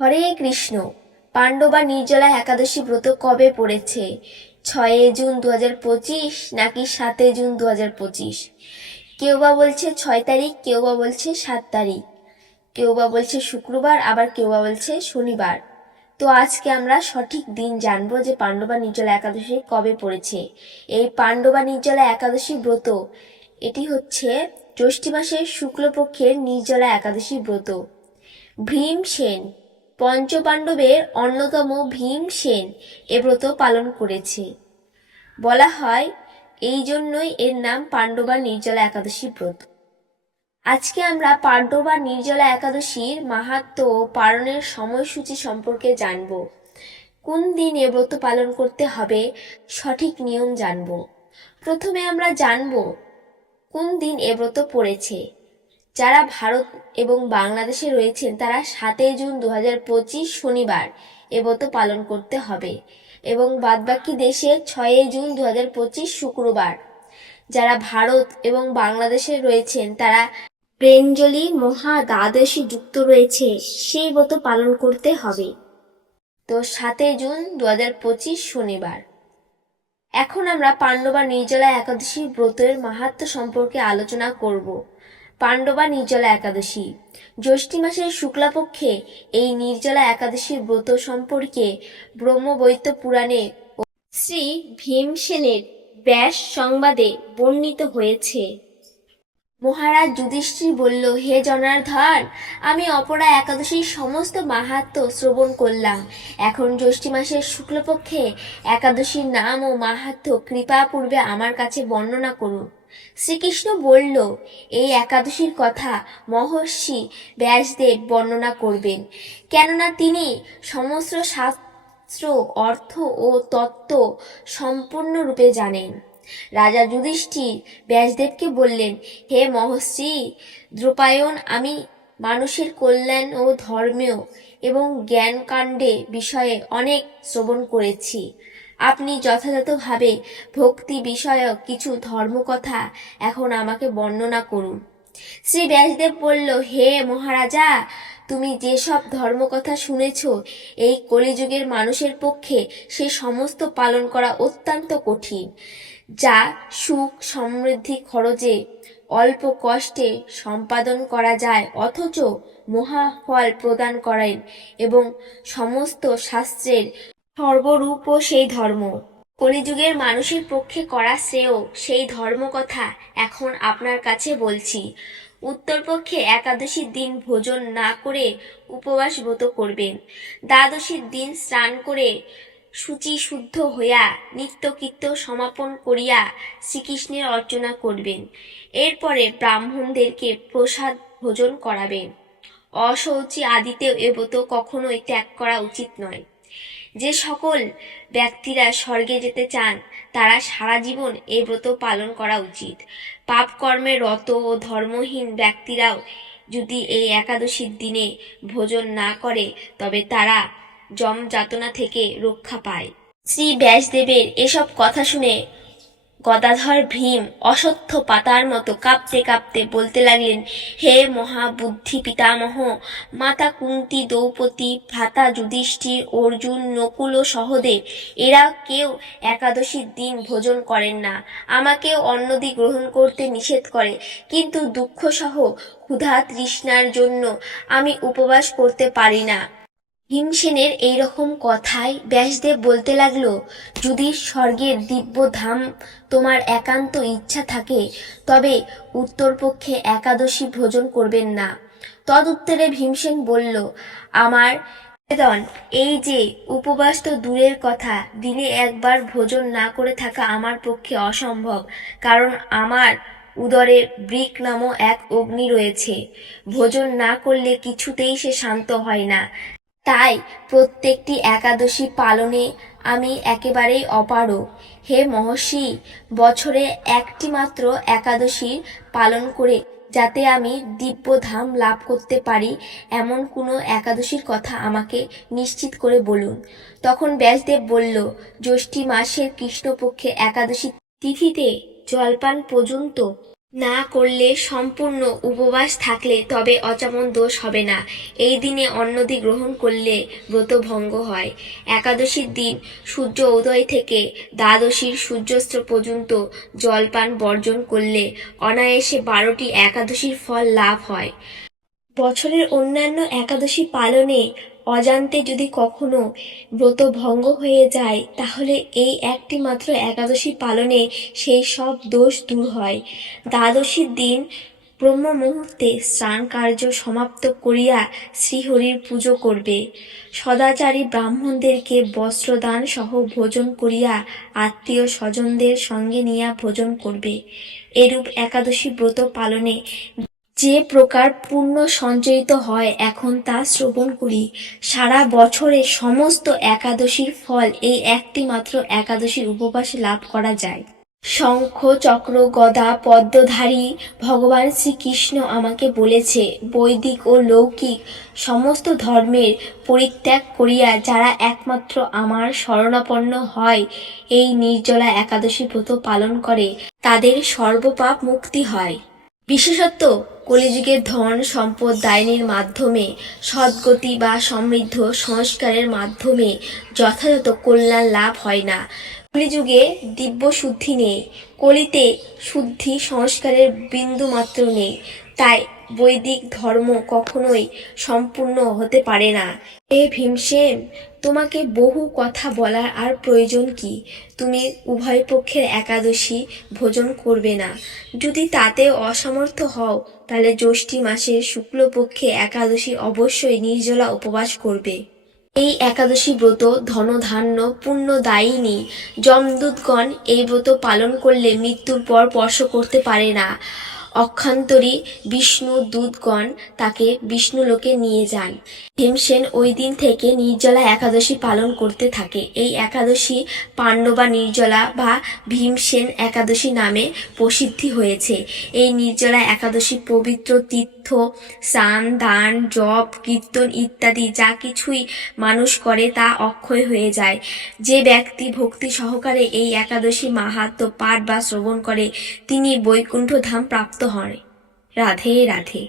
হরে কৃষ্ণ। পাণ্ডবা নির্জলা একাদশী ব্রত কবে পড়েছে? 6 জুন 2025 নাকি 7 জুন 2025? কেউ বা বলছে 6 তারিখ, কেউ বা বলছে 7 তারিখ, কেউ বা বলছে শুক্রবার, আবার কেউ বা বলছে শনিবার। তো আজকে আমরা সঠিক দিন জানবো যে পাণ্ডবা নির্জলা একাদশী কবে পড়েছে। এই পাণ্ডবা নির্জলা একাদশী ব্রত এটি হচ্ছে জ্যৈষ্ঠ মাসের শুক্লপক্ষের নির্জলা একাদশী ব্রত। ভীমসেন, পঞ্চপাণ্ডবের অন্যতম ভীমসেন এ ব্রত পালন করেছে। বলা হয় এই জন্যই এর নাম পাণ্ডবা নির্জলা একাদশী ব্রত। আজকে আমরা পাণ্ডবা নির্জলা একাদশীর মাহাত্ম্য ও পালনের সময়সূচি সম্পর্কে জানব। কোন দিন এ ব্রত পালন করতে হবে সঠিক নিয়ম জানব। প্রথমে আমরা জানব কোন দিন এ ব্রত পড়েছে। যারা ভারত এবং বাংলাদেশে রয়েছেন তারা 7 জুন 2025 শনিবার এ ব্রত পালন করতে হবে এবং বাদবাকি দেশে 6 জুন 2025 শুক্রবার। যারা ভারত এবং বাংলাদেশে রয়েছেন তারা প্রেঞ্জলি মহা দ্বাদশী যুক্ত রয়েছে সেই ব্রত পালন করতে হবে। তো 7 জুন 2025 শনিবার। এখন আমরা পাণ্ডবা নির্জলা একাদশী ব্রতের মাহাত্ম্য সম্পর্কে আলোচনা করব। পাণ্ডবা নির্জলা একাদশী জ্যৈষ্ঠ মাসের শুক্লাপক্ষে এই নির্জলা একাদশীর ব্রত সম্পর্কে ব্রহ্মবৈত্য পুরাণে ও শ্রী ভীমসেনের ব্যাস সংবাদে বর্ণিত হয়েছে। মহারাজ যুধিষ্ঠির বলল, হে জনার্দন, আমি অপরা একাদশীর সমস্ত মাহাত্ম্য শ্রবণ করলাম। এখন জ্যৈষ্ঠ মাসের শুক্লপক্ষে একাদশীর নাম ও মাহাত্ম্য কৃপাপূর্বে আমার কাছে বর্ণনা করুন। শ্রীকৃষ্ণ বলল, এই একাদশীর কথা মহর্ষি ব্যাসদেব বর্ণনা করবেন, কেননা তিনি সমস্ত শাস্ত্র, অর্থ ও তত্ত্ব সম্পূর্ণরূপে জানেন। রাজা যুধিষ্ঠির ব্যাসদেবকে বললেন, হে মহর্ষি দ্রৌপায়ন, আমি মানুষের কল্যাণ ও ধর্মীয় এবং জ্ঞানকাণ্ডে বিষয়ে অনেক শ্রবণ করেছি। আপনি যথাযথভাবে ভক্তি বিষয়ক কিছু ধর্মকথা এখন আমাকে বর্ণনা করুন। শ্রী ব্যাসদেব বলল, হে মহারাজা, তুমি যেসব ধর্মকথা শুনেছ, এই কলিযুগের মানুষের পক্ষে সে সমস্ত পালন করা অত্যন্ত কঠিন, যা সুখ সমৃদ্ধি খরচে অল্প কষ্টে সম্পাদন করা যায় অথচ মহাফল প্রদান করেন এবং সমস্ত শাস্ত্রের সর্বরূপ সেই ধর্ম। কলিযুগের মানুষের পক্ষে করা শ্রেয় সেই ধর্মকথা এখন আপনার কাছে বলছি। উত্তরপক্ষে একাদশীর দিন ভোজন না করে উপবাস ব্রত করবেন। দ্বাদশীর দিন স্নান করে শুচি শুদ্ধ হইয়া নিত্যকৃত্য সমাপন করিয়া শ্রীকৃষ্ণের অর্চনা করবেন। এরপরে ব্রাহ্মণদেরকে প্রসাদ ভোজন করাবেন। অশৌচি আদিতেও এ ব্রত কখনোই ত্যাগ করা উচিত নয়। যে সকল ব্যক্তিরা স্বর্গে যেতে চান তারা সারা জীবন এই ব্রত পালন করা উচিত। পাপ কর্মে রত ও ধর্মহীন ব্যক্তিরাও যদি এই একাদশীর দিনে ভোজন না করে তবে তারা যম যাতনা থেকে রক্ষা পায়। শ্রী ব্যাসদেবের এসব কথা শুনে গদাধর ভীম অশ্বত্থ পাতার মতো কাঁপতে কাঁপতে বলতে লাগলেন, হে মহাবুদ্ধি পিতামহ, মাতা কুন্তী, দ্রৌপদী, ভ্রাতা যুধিষ্ঠির, অর্জুন, নকুল ও সহদেব এরা কেউ একাদশীর দিন ভোজন করেন না। আমাকেও অন্নদি গ্রহণ করতে নিষেধ করে, কিন্তু দুঃখসহ ক্ষুধা তৃষ্ণার জন্য আমি উপবাস করতে পারি না। ভীমসেনের এইরকম কথায় ব্যাসদেব বলতে লাগলো, যদি স্বর্গের দিব্য ধাম তোমার একান্ত ইচ্ছা থাকে তবে উত্তরপক্ষে একাদশী ভোজন করবেন না। তদুত্তরে ভীমসেন বলল, আমার নিবেদন এই যে উপবাস তো দূরের কথা, দিনে একবার ভোজন না করে থাকা আমার পক্ষে অসম্ভব, কারণ আমার উদরে বৃক নামক এক অগ্নি রয়েছে। ভোজন না করলে কিছুতেই সে শান্ত হয় না। তাই প্রত্যেকটি একাদশী পালনে আমি একেবারেই অপারগ। হে মহর্ষি, বছরে একটি মাত্র একাদশী পালন করে যাতে আমি দিব্য ধাম লাভ করতে পারি এমন কোনো একাদশীর কথা আমাকে নিশ্চিত করে বলুন। তখন ব্যাসদেব বলল, জ্যৈষ্ঠী মাসের কৃষ্ণপক্ষে একাদশী তিথিতে জলপান পর্যন্ত না করলে সম্পূর্ণ উপবাস থাকলে তবে অচামন দোষ হবে না। এই দিনে অন্নদি গ্রহণ করলে ব্রত ভঙ্গ হয়। একাদশীর দিন সূর্য উদয় থেকে দ্বাদশীর সূর্যাস্ত পর্যন্ত জলপান বর্জন করলে অনায়াসে 12টি একাদশীর ফল লাভ হয়। বছরের অন্যান্য একাদশী পালনে অজান্তে যদি কখনো ব্রত ভঙ্গ হয়ে যায়, তাহলে এই একটি মাত্র একাদশী পালনে সেই সব দোষ দূর হয়। দ্বাদশীর দিন ব্রহ্ম মুহূর্তে স্নান কার্য সমাপ্ত করিয়া শ্রীহরির পুজো করবে। সদাচারী ব্রাহ্মণদেরকে বস্ত্রদান সহ ভোজন করিয়া আত্মীয় স্বজনদের সঙ্গে নিয়া ভোজন করবে। এরূপ একাদশী ব্রত পালনে যে প্রকার পুণ্য সঞ্চয়িত হয়, এখন তা শ্রবণ করি। সারা বছরে সমস্ত একাদশীর ফল এই একটি মাত্র একাদশীর উপবাসে লাভ করা যায়। শঙ্খ চক্র গদা পদ্মধারী ভগবান শ্রীকৃষ্ণ আমাকে বলেছে, বৈদিক ও লৌকিক সমস্ত ধর্মের পরিত্যাগ করিয়া যারা একমাত্র আমার শরণাপন্ন হয়, এই নির্জলা একাদশী ব্রত পালন করে, তাদের সর্বপাপ মুক্তি হয়। বিশেষত কলিযুগের ধন সম্পদ দায়নের মাধ্যমে, সদ্গতি বা সমৃদ্ধ সংস্কারের মাধ্যমে যথাযথ কল্যাণ লাভ হয় না। কলিযুগে দিব্য শুদ্ধি নেই, কলিতে শুদ্ধি সংস্কারের বিন্দুমাত্র নেই। তাই বৈদিক ধর্ম কখনোই সম্পূর্ণ হতে পারে না। হে ভীমসেন, তোমাকে বহু কথা বলার আর প্রয়োজন কি? তুমি উভয় পক্ষের একাদশী ভোজন করবে না। যদি তাতেও অসমর্থ হও, তাহলে জ্যৈষ্ঠী মাসের শুক্লপক্ষে একাদশী অবশ্যই নির্জলা উপবাস করবে। এই একাদশী ব্রত ধনধান্য পুণ্যদায়িনী। যমদূতগণ এই ব্রত পালন করলে মৃত্যুর পর স্পর্শ করতে পারে না। অক্ষান্তরী বিষ্ণু দূতগণ তাকে বিষ্ণুলোকে নিয়ে যান। ভীমসেন ওই দিন থেকে নির্জলা একাদশী পালন করতে থাকে। এই একাদশী পাণ্ডবা নির্জলা বা ভীমসেন একাদশী নামে প্রসিদ্ধি হয়েছে। এই নির্জলা একাদশী পবিত্র তীর্থ, স্নান দান জপ কীর্তন ইত্যাদি যা কিছুই মানুষ করে তা অক্ষয় হয়ে যায়। যে ব্যক্তি ভক্তি সহকারে এই একাদশী মাহাত্ম্য পাঠ বা শ্রবণ করে, তিনি বৈকুণ্ঠ ধাম প্রাপ্ত হন। রাধে রাধে।